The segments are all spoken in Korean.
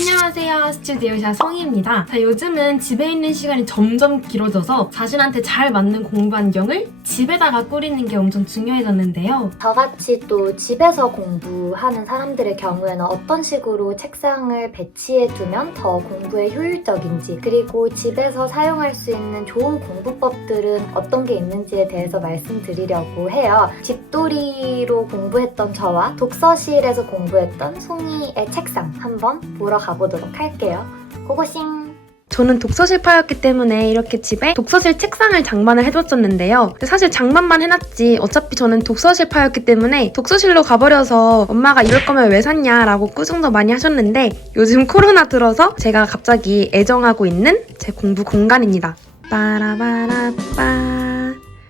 안녕하세요, 스튜디오샤 성희입니다. 요즘은 집에 있는 시간이 점점 길어져서 자신한테 잘 맞는 공부 환경을 집에다가 꾸리는 게 엄청 중요해졌는데요. 저같이 또 집에서 공부하는 사람들의 경우에는 어떤 식으로 책상을 배치해두면 더 공부에 효율적인지, 그리고 집에서 사용할 수 있는 좋은 공부법들은 어떤 게 있는지에 대해서 말씀드리려고 해요. 집돌이로 공부했던 저와 독서실에서 공부했던 송이의 책상 한번 보러 가보도록 할게요. 고고싱! 저는 독서실파였기 때문에 이렇게 집에 독서실 책상을 장만을 해뒀었는데요. 사실 장만만 해놨지 어차피 저는 독서실파였기 때문에 독서실로 가버려서 엄마가 이럴 거면 왜 샀냐라고 꾸중도 많이 하셨는데, 요즘 코로나 들어서 제가 갑자기 애정하고 있는 제 공부 공간입니다. 빠라바라빠.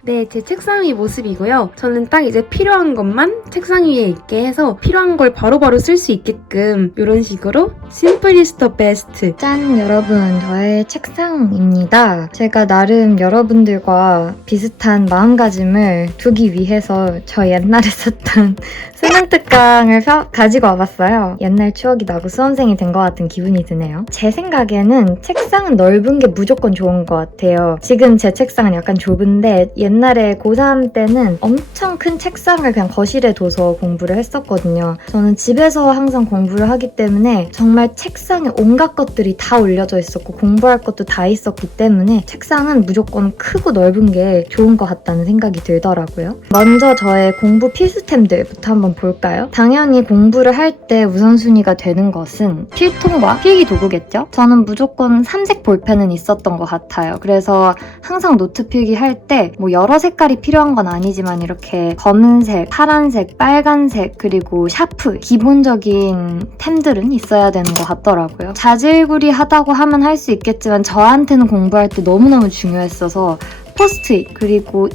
네, 제 책상 위 모습이고요. 저는 딱 이제 필요한 것만 책상 위에 있게 해서 필요한 걸 바로바로 쓸 수 있게끔 이런 식으로 Simple is the best. 짠! 여러분, 저의 책상입니다. 제가 나름 여러분들과 비슷한 마음가짐을 두기 위해서 저 옛날에 썼던 수능특강을 가지고 와봤어요. 옛날 추억이 나고 수험생이 된 것 같은 기분이 드네요. 제 생각에는 책상은 넓은 게 무조건 좋은 것 같아요. 지금 제 책상은 약간 좁은데 옛날에 고3 때는 엄청 큰 책상을 그냥 거실에 둬서 공부를 했었거든요. 저는 집에서 항상 공부를 하기 때문에 정말 책상에 온갖 것들이 다 올려져 있었고 공부할 것도 다 있었기 때문에 책상은 무조건 크고 넓은 게 좋은 것 같다는 생각이 들더라고요. 먼저 저의 공부 필수템들부터 한번 볼까요? 당연히 공부를 할 때 우선순위가 되는 것은 필통과 필기 도구겠죠? 저는 무조건 삼색 볼펜은 있었던 것 같아요. 그래서 항상 노트 필기 할 때 뭐 여러 색깔이 필요한 건 아니지만 이렇게 검은색, 파란색, 빨간색, 그리고 샤프, 기본적인 템들은 있어야 되는 것 같더라고요. 자질구리하다고 하면 할 수 있겠지만 저한테는 공부할 때 너무너무 중요했어서 포스트잇, 그리고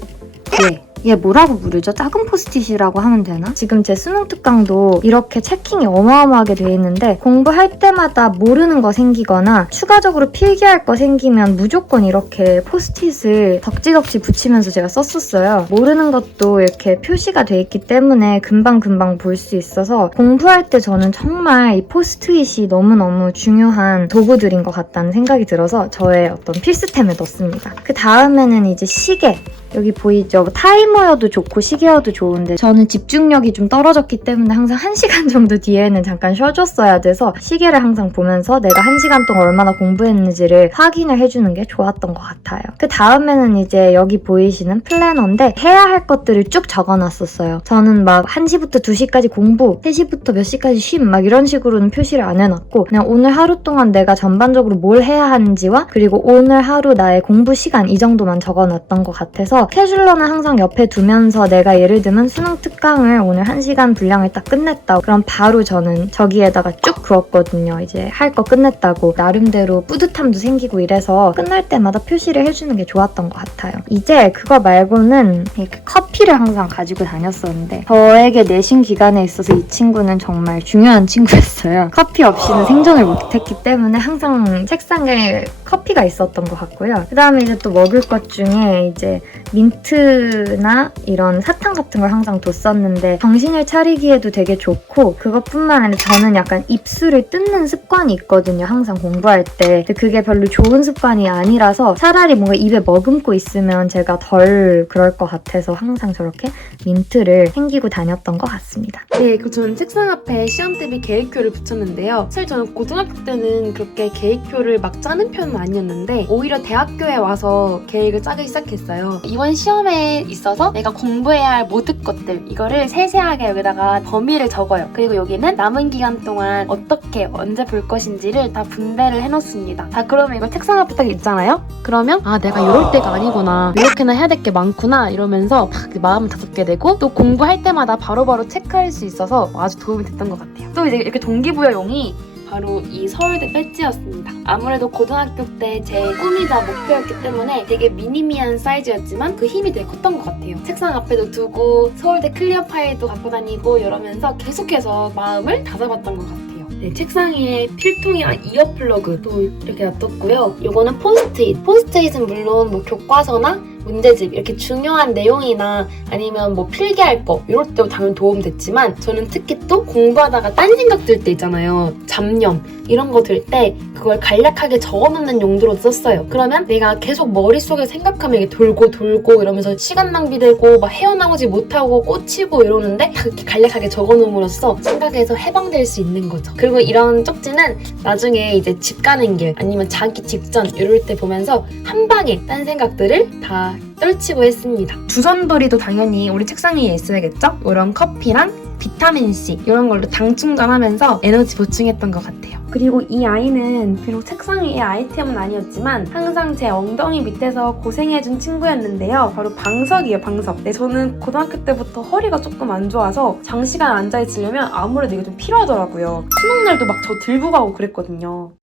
얘 뭐라고 부르죠? 작은 포스트잇이라고 하면 되나? 지금 제 수능 특강도 이렇게 체킹이 어마어마하게 돼 있는데 공부할 때마다 모르는 거 생기거나 추가적으로 필기할 거 생기면 무조건 이렇게 포스트잇을 덕지덕지 붙이면서 제가 썼었어요. 모르는 것도 이렇게 표시가 돼 있기 때문에 금방금방 볼 수 있어서 공부할 때 저는 정말 이 포스트잇이 너무너무 중요한 도구들인 것 같다는 생각이 들어서 저의 어떤 필수템에 넣습니다. 그 다음에는 이제 시계. 여기 보이죠? 타이머여도 좋고 시계여도 좋은데 저는 집중력이 좀 떨어졌기 때문에 항상 1시간 정도 뒤에는 잠깐 쉬어줬어야 돼서 시계를 항상 보면서 내가 1시간 동안 얼마나 공부했는지를 확인을 해주는 게 좋았던 것 같아요. 그 다음에는 이제 여기 보이시는 플래너인데 해야 할 것들을 쭉 적어놨었어요. 저는 막 1시부터 2시까지 공부, 3시부터 몇 시까지 쉼 막 이런 식으로는 표시를 안 해놨고 그냥 오늘 하루 동안 내가 전반적으로 뭘 해야 하는지와 그리고 오늘 하루 나의 공부 시간 이 정도만 적어놨던 것 같아서 스케줄러는 항상 옆에 두면서 내가 예를 들면 수능 특강을 오늘 1시간 분량을 딱 끝냈다. 그럼 바로 저는 저기에다가 쭉 그었거든요. 이제 할 거 끝냈다고. 나름대로 뿌듯함도 생기고 이래서 끝날 때마다 표시를 해주는 게 좋았던 것 같아요. 이제 그거 말고는 이렇게 커피를 항상 가지고 다녔었는데 저에게 내신 기간에 있어서 이 친구는 정말 중요한 친구였어요. 커피 없이는 생존을 못했기 때문에 항상 책상에 커피가 있었던 것 같고요. 그 다음에 이제 또 먹을 것 중에 이제 민트나 이런 사탕 같은 걸 항상 뒀었는데 정신을 차리기에도 되게 좋고 그것뿐만 아니라 저는 약간 입술을 뜯는 습관이 있거든요. 항상 공부할 때. 근데 그게 별로 좋은 습관이 아니라서 차라리 뭔가 입에 머금고 있으면 제가 덜 그럴 것 같아서 항상 저렇게 민트를 챙기고 다녔던 것 같습니다. 네, 그리고 저는 책상 앞에 시험 대비 계획표를 붙였는데요. 사실 저는 고등학교 때는 그렇게 계획표를 막 짜는 편은 아니었는데 오히려 대학교에 와서 계획을 짜기 시작했어요. 이번 시험에 있어서 내가 공부해야 할 모든 것들 이거를 세세하게 여기다가 범위를 적어요. 그리고 여기는 남은 기간 동안 어떻게 언제 볼 것인지를 다 분배를 해놓습니다. 자, 그러면 이걸 책상 앞에 딱 있잖아요? 그러면 내가 이럴 때가 아니구나, 이렇게나 해야 될 게 많구나 이러면서 막 마음을 다잡게 되고 또 공부할 때마다 바로바로 체크할 수 있어서 아주 도움이 됐던 것 같아요. 또 이제 이렇게 동기부여용이 바로 이 서울대 배지였습니다. 아무래도 고등학교 때 제 꿈이자 목표였기 때문에 되게 미니미한 사이즈였지만 그 힘이 되게 컸던 것 같아요. 책상 앞에도 두고 서울대 클리어 파일도 갖고 다니고 이러면서 계속해서 마음을 다잡았던 것 같아요. 네, 책상 위에 필통이랑 이어플러그도 이렇게 놔뒀고요. 요거는 포스트잇. 포스트잇은 물론 뭐 교과서나 문제집 이렇게 중요한 내용이나 아니면 뭐 필기할 거 이럴 때도 당연히 도움 됐지만 저는 특히 또 공부하다가 딴 생각 들 때 있잖아요. 잡념. 이런 거 들 때 그걸 간략하게 적어놓는 용도로 썼어요. 그러면 내가 계속 머릿속에 생각하면 이게 돌고 이러면서 시간 낭비되고 막 헤어나오지 못하고 꽂히고 이러는데 그렇게 간략하게 적어놓음으로써 생각에서 해방될 수 있는 거죠. 그리고 이런 쪽지는 나중에 이제 집 가는 길 아니면 자기 직전 이럴 때 보면서 한 방에 딴 생각들을 다 떨치고 했습니다. 주전부리도 당연히 우리 책상 위에 있어야겠죠? 이런 커피랑 비타민C 이런 걸로 당 충전하면서 에너지 보충했던 것 같아요. 그리고 이 아이는 비록 책상 위의 아이템은 아니었지만 항상 제 엉덩이 밑에서 고생해준 친구였는데요. 바로 방석이에요, 방석. 네, 저는 고등학교 때부터 허리가 조금 안 좋아서 장시간 앉아있으려면 아무래도 이게 좀 필요하더라고요. 수능날도 막 저 들고 가고 그랬거든요.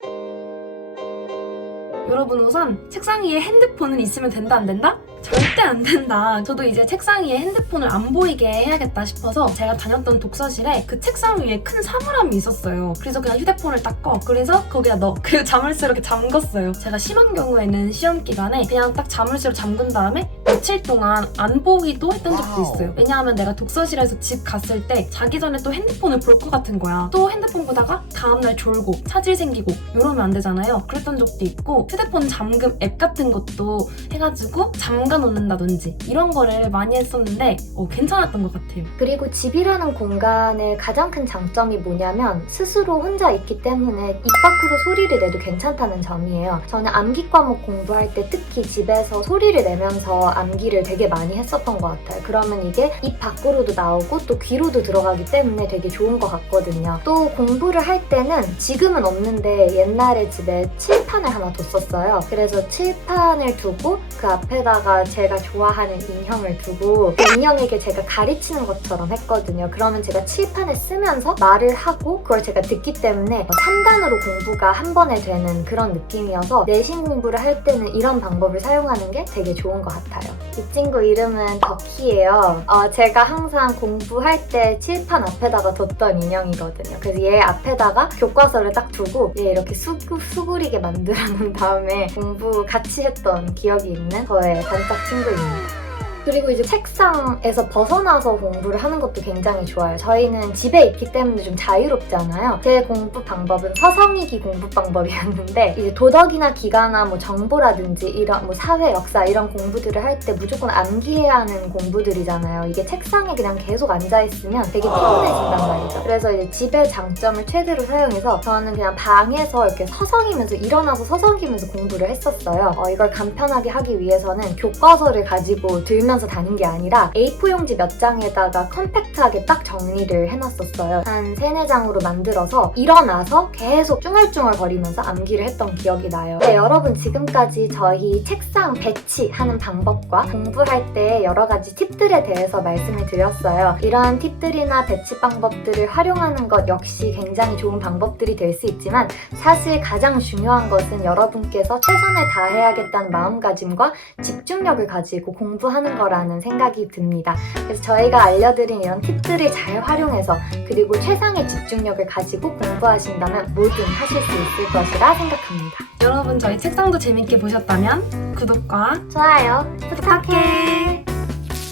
여러분, 우선 책상 위에 핸드폰은 있으면 된다 안 된다? 절대 안 된다. 저도 이제 책상 위에 핸드폰을 안 보이게 해야겠다 싶어서 제가 다녔던 독서실에 그 책상 위에 큰 사물함이 있었어요. 그래서 그냥 휴대폰을 딱 꺼. 그래서 거기다 넣어. 그리고 자물쇠로 이렇게 잠궜어요. 제가 심한 경우에는 시험 기간에 그냥 딱 자물쇠로 잠근 다음에 며칠 동안 안 보기도 했던 적도 있어요. 왜냐하면 내가 독서실에서 집 갔을 때 자기 전에 또 핸드폰을 볼 것 같은 거야. 또 핸드폰 보다가 다음날 졸고 차질 생기고 이러면 안 되잖아요. 그랬던 적도 있고 휴대폰 잠금 앱 같은 것도 해가지고 잠가 놓는다든지 이런 거를 많이 했었는데 괜찮았던 것 같아요. 그리고 집이라는 공간의 가장 큰 장점이 뭐냐면 스스로 혼자 있기 때문에 입 밖으로 소리를 내도 괜찮다는 점이에요. 저는 암기 과목 공부할 때 특히 집에서 소리를 내면서 암기를 되게 많이 했었던 것 같아요. 그러면 이게 입 밖으로도 나오고 또 귀로도 들어가기 때문에 되게 좋은 것 같거든요. 또 공부를 할 때는 지금은 없는데 옛날에 집에 칠판을 하나 뒀었어요. 그래서 칠판을 두고 그 앞에다가 제가 좋아하는 인형을 두고 그 인형에게 제가 가르치는 것처럼 했거든요. 그러면 제가 칠판을 쓰면서 말을 하고 그걸 제가 듣기 때문에 3단으로 공부가 한 번에 되는 그런 느낌이어서 내신 공부를 할 때는 이런 방법을 사용하는 게 되게 좋은 것 같아요. 이 친구 이름은 덕희예요. 제가 항상 공부할 때 칠판 앞에다가 뒀던 인형이거든요. 그래서 얘 앞에다가 교과서를 딱 두고 얘 이렇게 수그리게 만들어 놓은 다음에 공부 같이 했던 기억이 있는 저의 단짝 친구입니다. 그리고 이제 책상에서 벗어나서 공부를 하는 것도 굉장히 좋아요. 저희는 집에 있기 때문에 좀 자유롭잖아요. 제 공부 방법은 서성이기 공부 방법이었는데 이제 도덕이나 기가나 뭐 정보라든지 이런 뭐 사회, 역사 이런 공부들을 할 때 무조건 암기해야 하는 공부들이잖아요. 이게 책상에 그냥 계속 앉아있으면 되게 피곤해진단 말이죠. 그래서 이제 집의 장점을 최대로 사용해서 저는 그냥 방에서 이렇게 서성이면서 일어나서 서성이면서 공부를 했었어요. 이걸 간편하게 하기 위해서는 교과서를 가지고 들면서 다닌 게 아니라 A4 용지 몇 장에다가 컴팩트하게 딱 정리를 해놨었어요. 한 3-4장으로 만들어서 일어나서 계속 쭝얼쭝얼 거리면서 암기를 했던 기억이 나요. 네, 여러분 지금까지 저희 책상 배치하는 방법과 공부할 때 여러 가지 팁들에 대해서 말씀을 드렸어요. 이러한 팁들이나 배치 방법들을 활용하는 것 역시 굉장히 좋은 방법들이 될 수 있지만 사실 가장 중요한 것은 여러분께서 최선을 다해야겠다는 마음가짐과 집중력을 가지고 공부하는 거라는 생각이 듭니다. 그래서 저희가 알려드린 이런 팁들을 잘 활용해서 그리고 최상의 집중력을 가지고 공부하신다면 뭐든 하실 수 있을 것이라 생각합니다. 여러분, 저희 책상도 재밌게 보셨다면 구독과 좋아요 부탁해.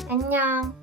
안녕.